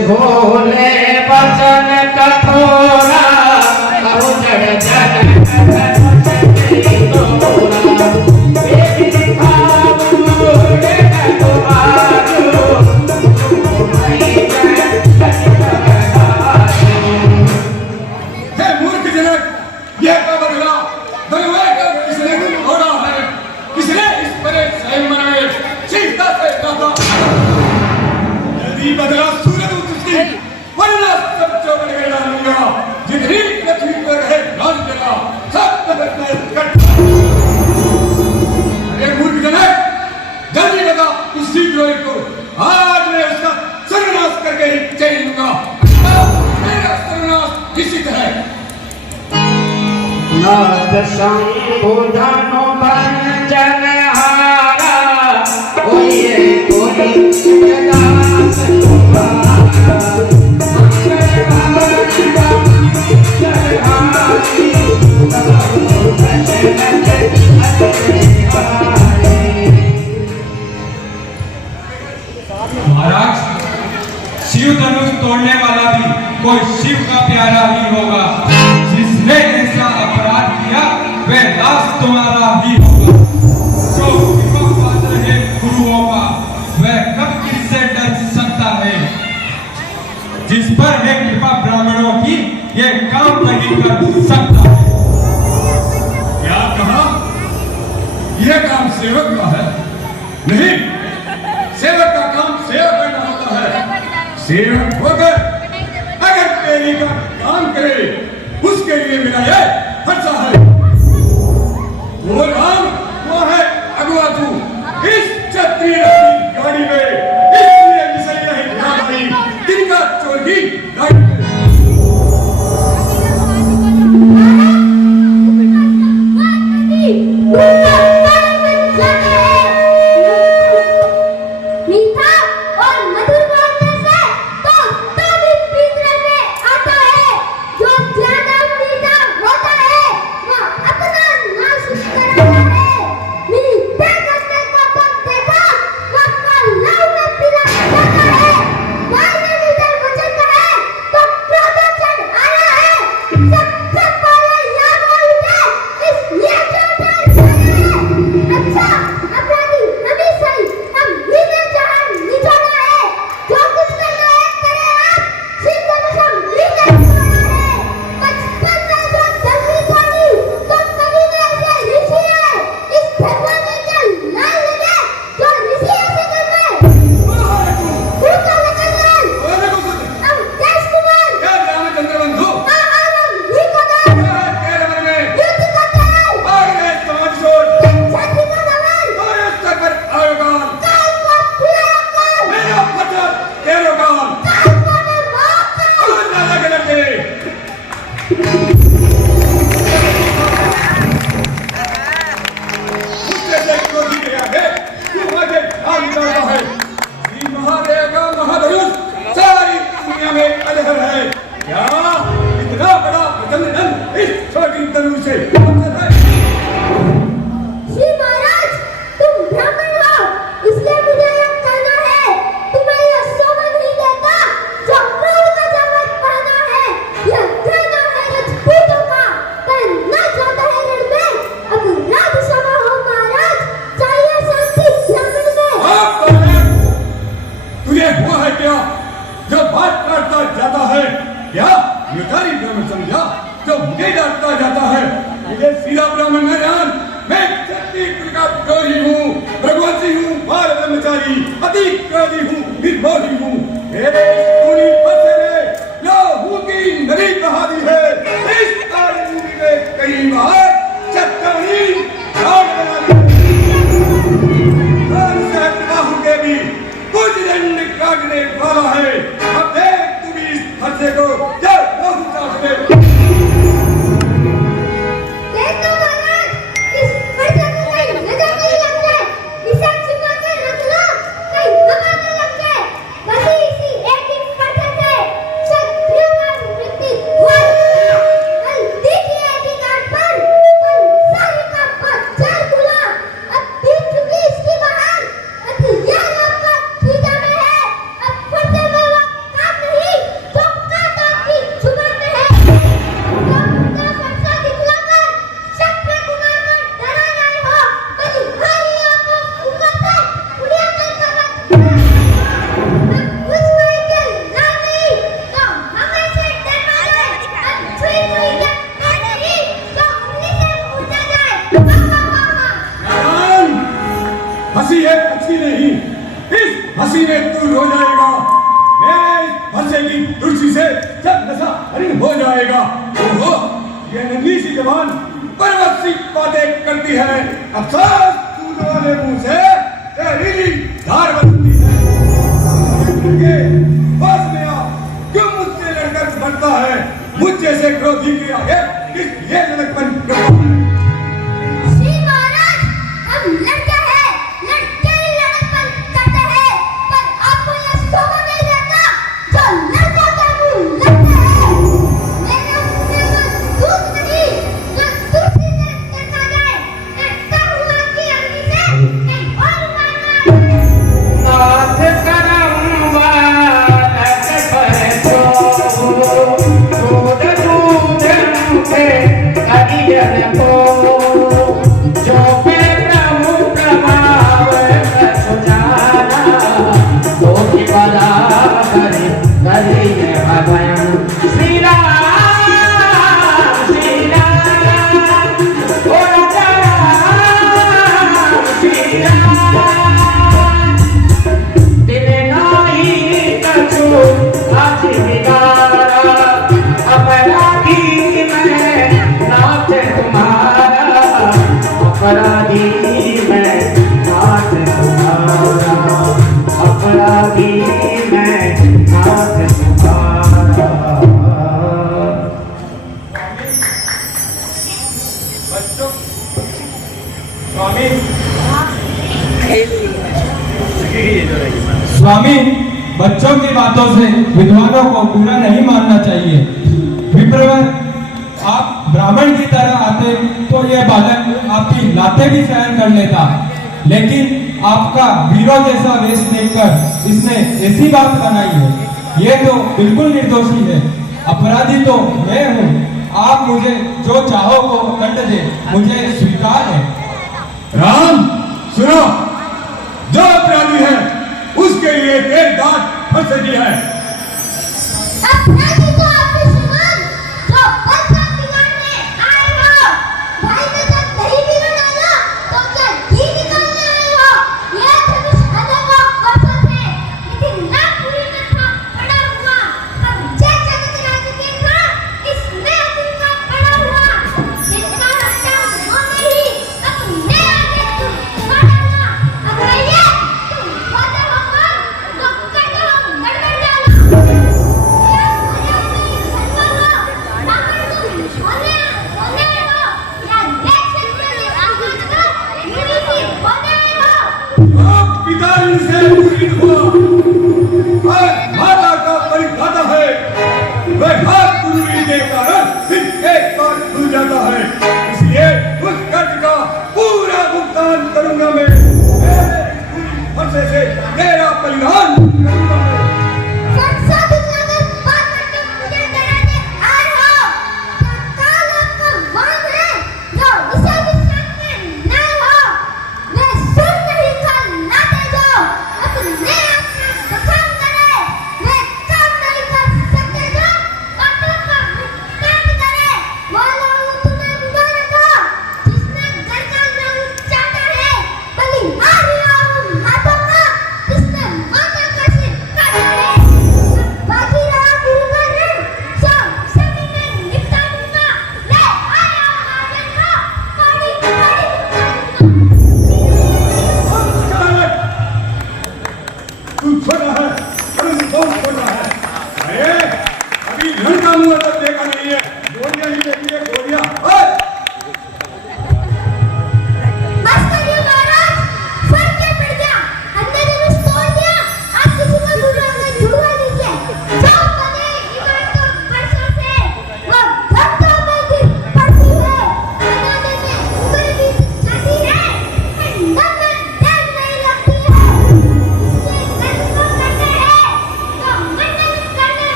भोले बचन कठोरा कहु जड़ जन बदला सूरज उसकी वरना सब चौबन में डालूंगा जितनी पृथ्वी पर है लाल जला सब अरे मूर्ख जनक जल्दी लगा उसी द्रोही को आज मैं उसका सर्वनाश करके ही चल लूंगा मेरा सर्वनाश निश्चित है नाथ शंभु धनु भंजन हारा कोई महाराज शिव धनुष तोड़ने वाला भी कोई शिव का प्यारा ही होगा जिसने ऐसा अपराध किया वह दास तुम्हारा ही होगा जो कृपा पात्र है गुरुओं का वह कब किससे डर सकता है जिस पर है कृपा ब्राह्मणों की ये काम नहीं कर सकता है क्या कहा यह काम सेवक का है नहीं सेवक का काम सेवा करना होता है सेवक होकर अगर तेरी का काम करे उसके लिए मेरा यह फर्जा है वो राम वो है अगुआ तू इस क्षत्रिय की गाड़ी में इसलिए विषय नहीं ध्यान आई तिनका चोर की गाड़ी में बसी की तुलसी से जब नशा हरिन हो जाएगा तो ये नन्ही सी जवान पर्वत सी बातें करती है। अफसोस दूध वाले मुंह से जहरीली धार बनती है। बस में आ, क्यों मुझसे लड़कर बढ़ता है? मुझ जैसे क्रोधी के आगे किस ये लड़कपन करता है? श्री महाराज, हम लड़के हैं, लड़के ही लड़कपन करते हैं, पर आपको यह शोभा नहीं देता जो लड़कों के मुंह लगते हैं। मेरे मुंह में दूध नहीं, जो तुलसी से देखा जाए, देखता हुआ कि अग्नि से कहीं और मारना। नाथ करम बालक पर दूध दूध मुखे हरिजन को जो पे प्रभु प्रभाव सुजाना तो ही बला करे करिए भगवान। श्री राम ओ राम श्री राम दिल नाही कछु आज बिगाड़ा अपराधी मैं नाथ तुम्हारा अपराधी मैं नाथ तुम्हारा अपराधी मैं नाथ तुम्हारा। बच्चों स्वामी स्वामी, बच्चों की बातों से विद्वानों को बुरा नहीं मानना चाहिए। विप्रवर, आप ब्राह्मण की तरह आते तो यह बालक आपकी लातें भी सहन कर लेता, लेकिन आपका वीरों जैसा वेश देखकर इसने ऐसी बात बनाई है। यह तो बिल्कुल निर्दोषी है। अपराधी तो मैं हूँ। आप मुझे जो चाहो वो दंड दे, मुझे स्वीकार है। राम सुनो, जो अपराधी है उसके लिए देर दांत फंसेगी है। अपराधी तो आप ही श्रीमान, जो बलराम बिगाड़ने आए हो। भाई ने जब दही बिगाड़ डाला, तो क्या घी निकालने आए हो? यह धनुष अदब और कौशल है, लेकिन नागपुरी में था पड़ा हुआ। अब जय जगत राज्य के था, इसमें अतुल का पड़ा हुआ। जिसका राजा होने ही अपने आगे तुम बढ़ना। अगर ये तुम होते हो कौन, तो कदम गड़बड़ डालो।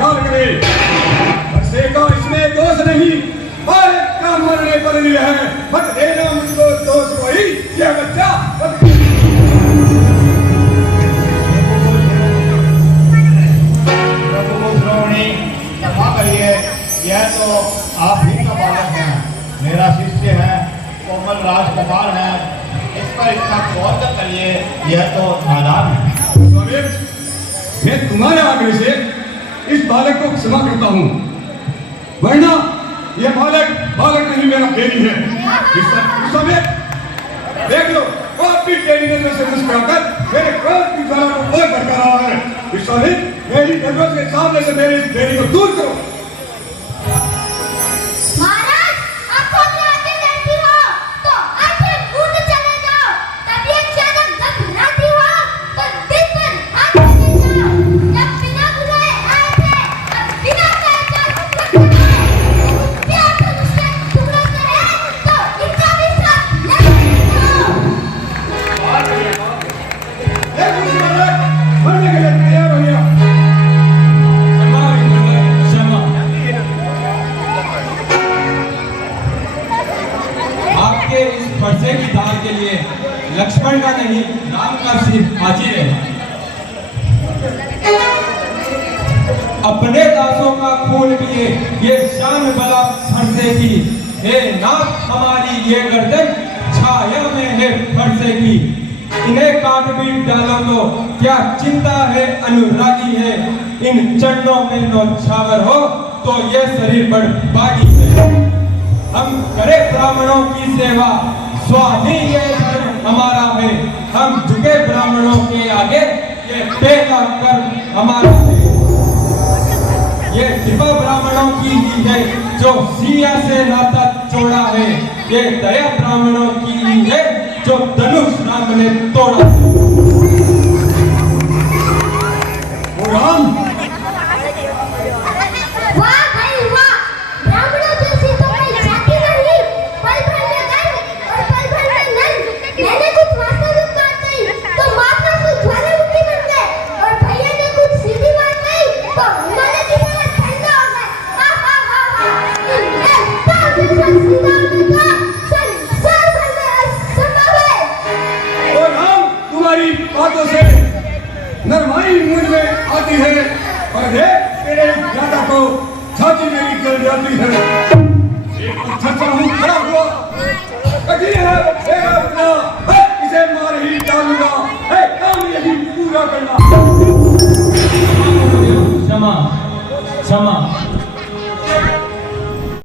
ख्याल करे। बच्चे का इसमें दोष नहीं, बालक का मरने पर लिया है। मत देना मुझको दोष कोई, ये बच्चा क्षमा करिए, यह तो आप ही का बालक है, मेरा शिष्य है, कोमल राजकुमार है, इस पर इतना क्रोध न करिए, यह तो नादान है। स्वामी, मैं तुम्हारे आगे से इस बालक को क्षमा करता हूँ, वरना यह बालक नहीं, मेरा बेटी है। इस समय देख लो, वो अपनी टेढ़ी नजर से मुस्कुराकर मेरे क्रोध की ज्वाला को और भड़का रहा है। इस समय मेरी नजरों के सामने से मेरी बेटी को दूर करो। महाराज, आप अपने आगे लड़ती हो तो आगे कूद चले जाओ। तबीयत अचानक घबराती हो तो दिल पर हाथ रख जाओ। जब बिना बुलाए आए थे, अब बिना कहे जा प्यार से मुझसे टुकड़ा करे तो इनका भी साथ ले जाओ। मरने के लिए तैयार हो गया। क्षमा विमल, क्षमा। आपके इस फरसे की दाल के लिए लक्ष्मण का नहीं, राम का सिर हाजिर है। अपने दासों का खून पिए ये शान बला फरसे की, हे नाथ हमारी ये गर्दन छाया में है फरसे की। इन्हें काट भी डालो तो क्या चिंता है अनुरागी है, इन चरणों में नौछावर हो तो ये शरीर बड़भागी है। हम करे ब्राह्मणों की सेवा, स्वामी ये धर्म हमारा है। हम झुके ब्राह्मणों के आगे, ये पहला कर्म हमारा है। ये कृपा ब्राह्मणों की ही है, जो सिया से नाता जोड़ा है। ये दया ब्राह्मणों की ही है, जो धनुष राम ने तोड़ा। ओ राम, वाह भाई वाह, ब्राह्मणों जैसी तो कोई जाति नहीं। पल भर में गर्व और पल भर में नर्म। मैंने कुछ वास्तविक बात कही तो माता से ज्वालामुखी बन गए, और भैया ने कुछ सीधी बात कही तो हिमालय की तरह ठंडा हो गए। हा हा हा हा, इनके ताऊ जैसा सीधा होने का संसार भर में असंभव है। ओ राम, तुम्हारी बातों से नरमाई मुझ में आती है, और देख तेरे ज्यादा को छाती मेरी जल जाती है। एक पत्थर पर हूँ खड़ा हुआ, कभी है तेरा अपना